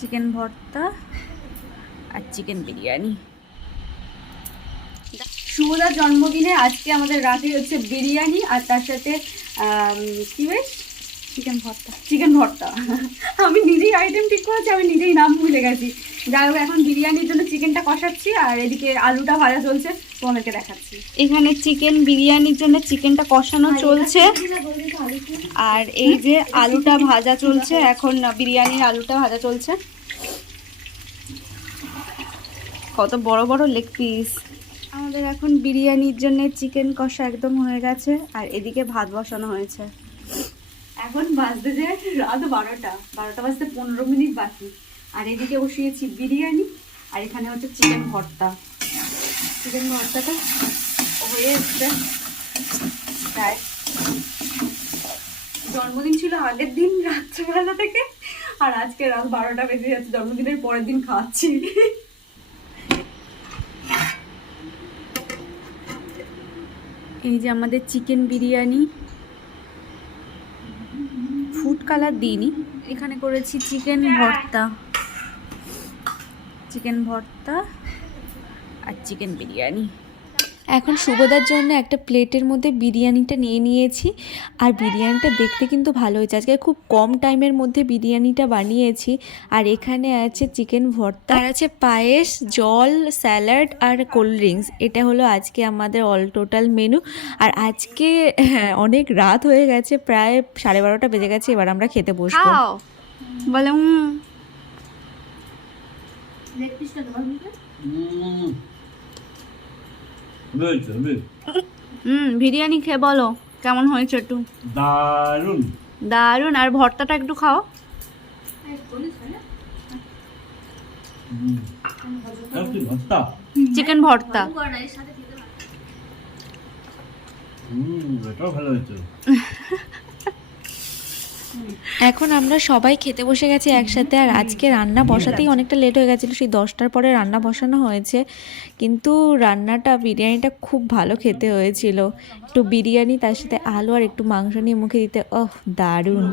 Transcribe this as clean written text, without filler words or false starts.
Chicken ভর্তা আর chicken biryani. শুভদার জন্মদিনে আজকে আমাদের রাতে হচ্ছে বিরিয়ানি আর তার সাথে কি বেশ চিকেন ভর্তা আমি নিজেই আইটেম ঠিক করেছি, আমি নিজেই নাম ভুলে গেছি। যাই হোক, এখন বিরিয়ানির জন্য চিকেনটা কষাচ্ছি আর এদিকে আলুটা ভাজা চলছে, তোমাদেরকে দেখাচ্ছি। এখানে চিকেন বিরিয়ানির জন্য চিকেনটা কষানো চলছে আর এই যে আলুটা ভাজা চলছে, এখন বিরিয়ানির আলুটা ভাজা চলছে। কত বড় বড় লেগ পিস। আমাদের এখন বিরিয়ানির জন্য চিকেন কষা একদম হয়ে গেছে আর এদিকে ভাত বসানো হয়েছে। এখন বাজতে যে রাত 12টা বাজতে 15 মিনিট বাকি। আর এদিকে বসিয়েছি বিরিয়ানি আর এখানে হচ্ছে চিকেন ভর্তা। চিকেন ভর্তাটা হয়ে এসছে প্রায়। জন্মদিন ছিল আগের দিন রাত্রেবেলা থেকে, আর আজকে রাত 12টা বেজে যাচ্ছে, জন্মদিনের পরের দিন খাচ্ছি। এই যে আমাদের চিকেন বিরিয়ানি, ফুড কালার দিইনি, এখানে করেছি চিকেন ভর্তা আর চিকেন বিরিয়ানি। এখন শুভদার জন্য একটা প্লেটের মধ্যে বিরিয়ানিটা নিয়ে নিয়েছি আর বিরিয়ানিটা দেখতে কিন্তু ভালো হয়েছে। আজকে খুব কম টাইমের মধ্যে বিরিয়ানিটা বানিয়েছি। আর এখানে আছে চিকেন ভর্তা, আর আছে পায়েস, জল, স্যালাড আর কোল্ড ড্রিঙ্কস। এটা হলো আজকে আমাদের অল টোটাল মেনু। আর আজকে অনেক রাত হয়ে গেছে, প্রায় 12:30 বেজে গেছে। এবার আমরা খেতে বসবো। বলে বিরিয়ানি খেয়ে বলো কেমন হয়েছে একটু। দারুন দারুন। আর ভর্তাটা একটু খাও। চিকেন ভর্তা এটাও ভালো হয়েছে। এখন আমরা সবাই খেতে বসে গেছি একসাথে। আর আজকে রান্না বসাতেই অনেকটা লেট হয়ে গেছিলো, সেই 10টার পরে রান্না বসানো হয়েছে। কিন্তু বিরিয়ানিটা খুব ভালো খেতে হয়েছিল। একটু বিরিয়ানি, তার সাথে আলু আর একটু মাংস নিয়ে মুখে দিতে দারুণ।